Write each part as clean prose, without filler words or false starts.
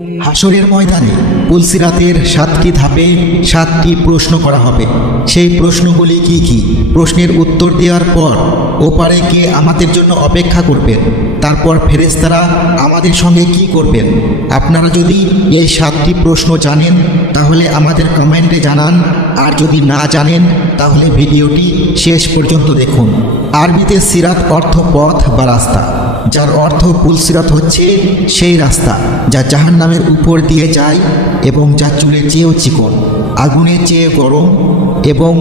হাসরের ময়দানে পুলসিরাতের 7টি ধাপে 7টি প্রশ্ন করা হবে। সেই প্রশ্নগুলি কি কি? প্রশ্নের উত্তর দেওয়ার পর ওপারে কে আমাদের জন্য অপেক্ষা করবেন, তারপর ফেরেশতারা আমাদের সঙ্গে কি করবেন। আপনারা যদি এই 7টি প্রশ্ন জানেন তাহলে আমাদের কমেন্টে জানান, আর যদি না জানেন তাহলে ভিডিওটি শেষ পর্যন্ত দেখুন। আরবিতে সিরাত অর্থ পথ বা রাস্তা, যার অর্থ পুলসিরাত হচ্ছে সেই রাস্তা যা জাহান্নামের উপর দিয়ে যায় এবং যা চুলের চেয়েও চিকন, আগুনের চেয়ে গরম এবং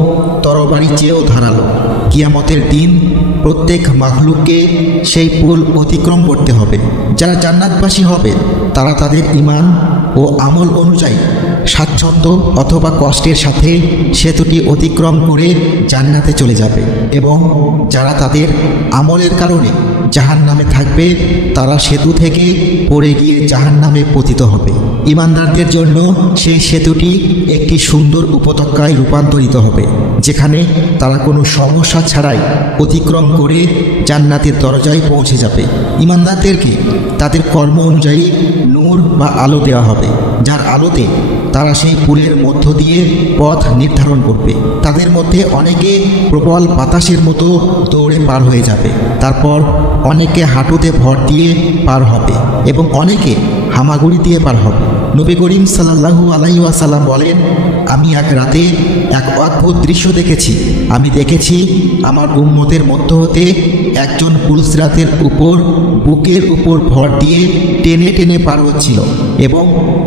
তরবারির চেয়েও ধারালো। কিয়ামতের দিন প্রত্যেক মাখলুককে সেই পুল অতিক্রম করতে হবে। যারা জান্নাতবাসী হবে তারা তাদের ঈমান ও আমল অনুযায়ী স্বাচ্ছন্দ্য অথবা কষ্টের সাথে সেতুটি অতিক্রম করে জান্নাতে চলে যাবে, এবং যারা তাদের আমলের কারণে জাহান্নামে থাকবে তারা সেতু থেকে পড়ে গিয়ে জাহান্নামে পতিত হবে। ঈমানদারদের জন্য সেই সেতুটি একটি সুন্দর উপত্যকায় রূপান্তরিত হবে, যেখানে তারা কোনো সমস্যা ছাড়াই অতিক্রম করে জান্নাতের দরজায় পৌঁছে যাবে। ঈমানদারদেরকে তাদের কর্ম অনুযায়ী নূর বা আলো দেওয়া হবে, যার আলোতে তারা সেই পুলের মধ্য দিয়ে পথ নির্ধারণ করবে। তাদের মধ্যে অনেকে প্রবল বাতাসের মতো দৌড়ে পার হয়ে যাবে, তারপর অনেকে হাঁটুতে ভর দিয়ে পার হবে এবং অনেকে হামাগুড়ি দিয়ে পার হবে। নবী করিম সাল্লাল্লাহু আলাইহি ওয়াসাল্লাম বলেন, আমি এক রাতে এক অদ্ভুত দৃশ্য দেখেছি। আমি দেখেছি আমার উম্মতের মধ্য হতে একজন পুলসিরাতের উপর বুকের উপর ভর দিয়ে টেনে টেনে পার হচ্ছিল এবং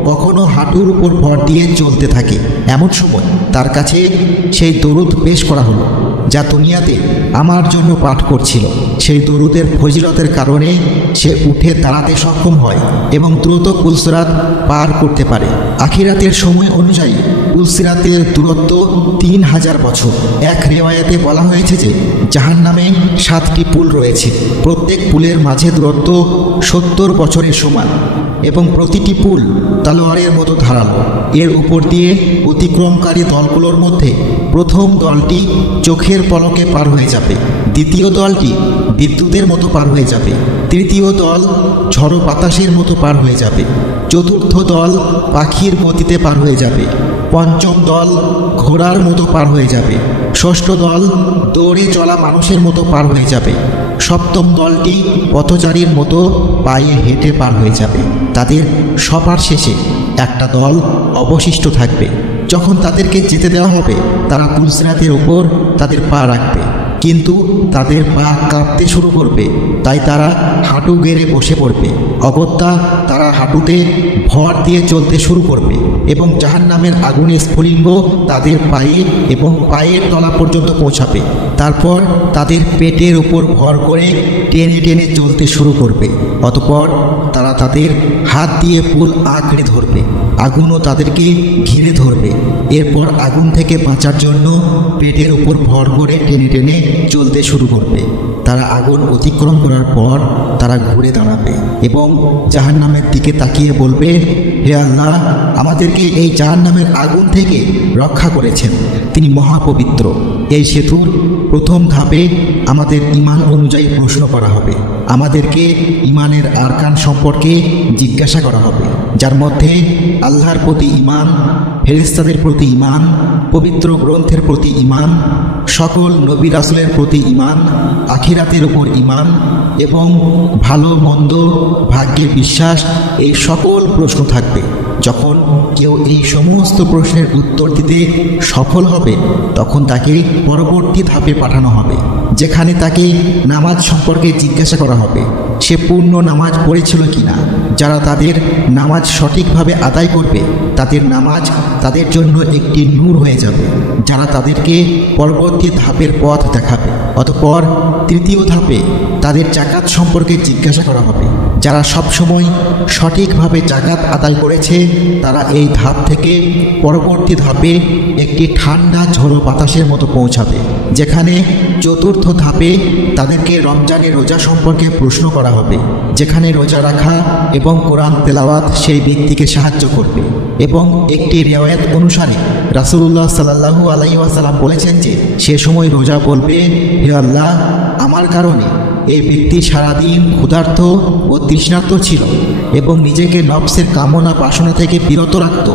কখনো হাঁটুর উপর ভর দিয়ে চলতে থাকে। এমন সময় তার কাছে সেই দরুদ পেশ করা হলো যা দুনিয়াতে আমার জন্য পাঠ করছিল। সেই দরুদের ফজিলতের কারণে সে উঠে দাঁড়াতে সক্ষম হয় এবং দ্রুত পুলসিরাত পার করতে পারে। আখিরাতের সময় অনুযায়ী পুলসিরাতের দূরত্ব 3000 বছর। এক রিওয়ায়াতে বলা হয়েছে যে জাহান্নামে 7টি পুল রয়েছে, প্রত্যেক পুলের মাঝে দূরত্ব 70 বছরের সমান এবং প্রতিটি পুল তলোয়ারের মতো ধারালো। এর উপর দিয়ে অতিক্রমকারী দলগুলোর মধ্যে প্রথম দলটি চোখের পলকে পার হয়ে যাবে, দ্বিতীয় দলটি বিদ্যুতের মতো পার হয়ে যাবে, তৃতীয় দল ঝড়ো বাতাসের মতো পার হয়ে যাবে, চতুর্থ দল পাখির গতিতে পার হয়ে যাবে, পঞ্চম দল ঘোড়ার মতো পার হয়ে যাবে, ষষ্ঠ দল দৌড়ে চলা মানুষের মতো পার হয়ে যাবে, সপ্তম দলটি পথচারীর মতো পায়ে হেঁটে পার হয়ে যাবে। তাদের সবার শেষে একটা দল অবশিষ্ট থাকবে। যখন তাদেরকে যেতে দেওয়া হবে তারা পুলসিরাতের উপর তাদের পা রাখবে, কিন্তু তাদের পা কাঁপতে শুরু করবে, তাই তারা হাঁটু গেড়ে বসে পড়বে। অগত্যা তারা হাঁটুতে ভর দিয়ে চলতে শুরু করবে এবং জাহান্নামের আগুনের স্ফুলিঙ্গ তাদের পায়ে এবং পায়ের তলা পর্যন্ত পৌঁছাবে। তারপর তাদের পেটের উপর ভর করে টেনে টেনে চলতে শুরু করবে। অতঃপর তারা তাদের হাত দিয়ে পুল আঁকড়ে ধরবে, আগুনও তাদেরকে ঘিরে ধরবে। এরপর আগুন থেকে বাঁচার জন্য পেটের উপর ভর করে টেনে টেনে চলতে শুরু করবে। তারা আগুন অতিক্রম করার পর তারা ঘুরে দাঁড়াবে এবং জাহান্নামের দিকে তাকিয়ে বলবে, হে আল্লাহ, আমাদেরকে এই জাহান্নামের আগুন থেকে রক্ষা করেছেন, তিনি মহাপবিত্র। এই সেতুর প্রথম ধাপে আমাদের ঈমান অনুযায়ী প্রশ্ন করা হবে। আমাদেরকে ঈমানের আরকান সম্পর্কে জিজ্ঞাসা করা হবে, যার মধ্যে আল্লাহর প্রতি ঈমান, ফেরেশতাদের প্রতি ঈমান, পবিত্র গ্রন্থের প্রতি ঈমান, সকল নবী রাসূলের প্রতি ঈমান, আখিরাতের উপর ঈমান এবং ভালো মন্দ ভাগ্যে বিশ্বাস। এই সকল প্রশ্ন থাকবে। যখন কেউ এই সমস্ত প্রশ্নের উত্তর দিতে সফল হবে তখন তাকে পরবর্তী ধাপে পাঠানো হবে, যেখানে তাকে নামাজ সম্পর্কে জিজ্ঞাসা করা হবে, সে পূর্ণ নামাজ পড়েছিল কিনা। যারা তাদের নামাজ সঠিকভাবে আদায় করবে তাদের নামাজ তাদের জন্য একটি নূর হয়ে যাবে, যারা তাদেরকে পরবর্তী ধাপের পথ দেখাবে। অতঃপর তৃতীয় ধাপে তাদের জাকাত সম্পর্কে জিজ্ঞাসা করা হবে। যারা সবসময় সঠিকভাবে জাকাত আদায় করেছে তারা এই ধাপ থেকে পরবর্তী ধাপে একটি ঠান্ডা ঝোড়ো বাতাসের মতো পৌঁছাবে, যেখানে চতুর্থ ধাপে তাদেরকে রমজানের রোজা সম্পর্কে প্রশ্ন করা হবে, যেখানে রোজা রাখা এবং কোরআন তেলাওয়াত সেই ব্যক্তিকে সাহায্য করবে। এবং একটি রিওয়ায়াত অনুসারে রাসূলুল্লাহ সাল্লাল্লাহু আলাইহি ওয়াসাল্লাম বলেছেন যে সে সময় রোজা বলবে, হে আল্লাহ, আমার কারণে এই ব্যক্তি সারাদিন ক্ষুধার্ত ও তৃষ্ণার্ত ছিল, এবং নিজেকে নফসের কামনা বাসনা থেকে বিরত রাখত,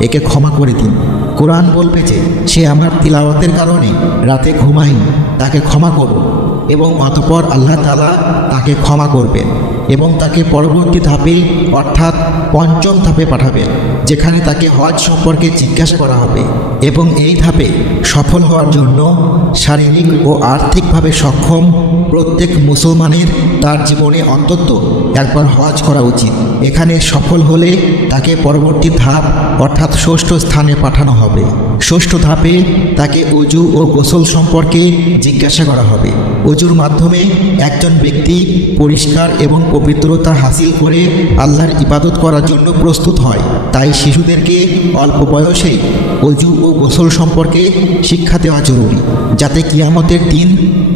একে ক্ষমা করে দিন। কোরআন বলবে যে সে আমার তিলাওয়াতের কারণে রাতে ঘুমায়নি, তাকে ক্ষমা করুন। এবং অতঃপর আল্লাহ তাআলা তাকে ক্ষমা করবেন এবং তাকে পরবর্তী ধাপে অর্থাৎ পঞ্চম ধাপে পাঠাবেন, যেখানে তাকে হজ সম্পর্কে জিজ্ঞাসা করা হবে। এবং এই ধাপে সফল হওয়ার জন্য শারীরিক ও আর্থিকভাবে সক্ষম প্রত্যেক মুসলমানের তার জীবনে অন্তত একবার হজ করা উচিত। এখানে সফল হলে তাকে পরবর্তী ধাপ অর্থাৎ ষষ্ঠ স্থানে পাঠানো হবে। ষষ্ঠ ধাপে তাকে ওযু ও গোসল সম্পর্কে জিজ্ঞাসা করা হবে। ওযুর মাধ্যমে একজন ব্যক্তি পরিষ্কার এবং পবিত্রতা হাসিল করে আল্লাহর ইবাদত করার জন্য প্রস্তুত হয়। তাই শিশুদেরকে অল্প বয়সেই ওযু ও গোসল সম্পর্কে শিক্ষা দেওয়া জরুরি, যাতে কিয়ামতের দিন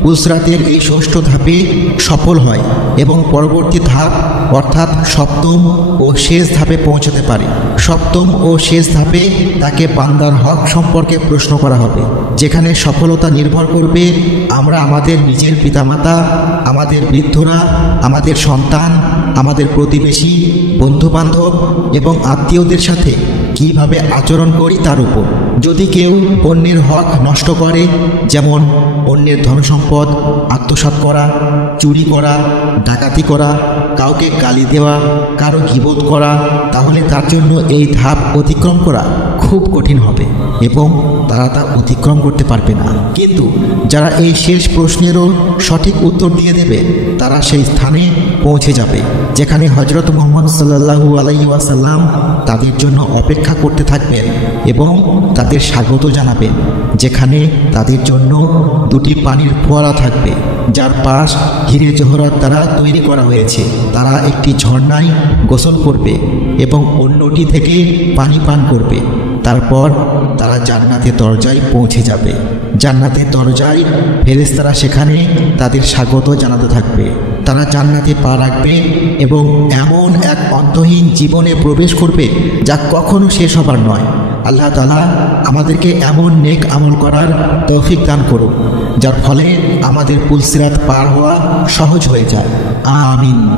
পুলসিরাতের এই ষষ্ঠ ধাপে সফল হয় এবং পরবর্তী ধাপ অর্থাৎ সপ্তম ও শেষ ধাপে পৌঁছাতে পারে। সপ্তম ও শেষ ধাপে তাকে বান্দার হক সম্পর্কে প্রশ্ন করা হবে, যেখানে সফলতা নির্ভর করবে আমরা আমাদের নিজের পিতামাতা, আমাদের বৃদ্ধরা, আমাদের সন্তান, আমাদের প্রতিবেশী, বন্ধুবান্ধব এবং আত্মীয়দের সাথে কিভাবে আচরণ করি তার উপর। যদি কেউ অন্যের হক নষ্ট করে, যেমন অন্যের ধনসম্পদ আত্মসাৎ করা, চুরি করা, ডাকাতি করা, কাউকে গালি দেওয়া, কারো গীবত করা, তাহলে তার জন্য এই ধাপ অতিক্রম করা খুব কঠিন হবে এবং তারা তা অতিক্রম করতে পারবে না। কিন্তু যারা এই শেষ প্রশ্নেরও সঠিক উত্তর দিয়ে দেবে, তারা সেই স্থানে পৌঁছে যাবে যেখানে হযরত মুহাম্মদ সাল্লাল্লাহু আলাইহি ওয়াসাল্লাম তাদের জন্য অপেক্ষা করতে থাকবেন এবং তাদের স্বাগত জানাবেন, যেখানে তাদের জন্য দুটি পানির ফোয়ারা থাকবে, যার পাশ হিরে জহরত দ্বারা তৈরি করা হয়েছে। তারা একটি ঝর্ণায় গোসল করবে এবং অন্যটি থেকে পানি পান করবে। তারপর তারা জান্নাতের দরজায় পৌঁছে যাবে। জান্নাতের দরজায় ফেরেশতারা সেখানে তাদের স্বাগত জানাতে থাকবে। তারা জান্নাতে পা রাখবে এবং এমন এক অন্তহীন জীবনে প্রবেশ করবে যা কখনো শেষ হবার নয়। আল্লাহ তাআলা আমাদেরকে এমন নেক আমল করার তৌফিক দান করুন, যার ফলে আমাদের পুলসিরাত পার হওয়া সহজ হয়ে যায়। আমিন।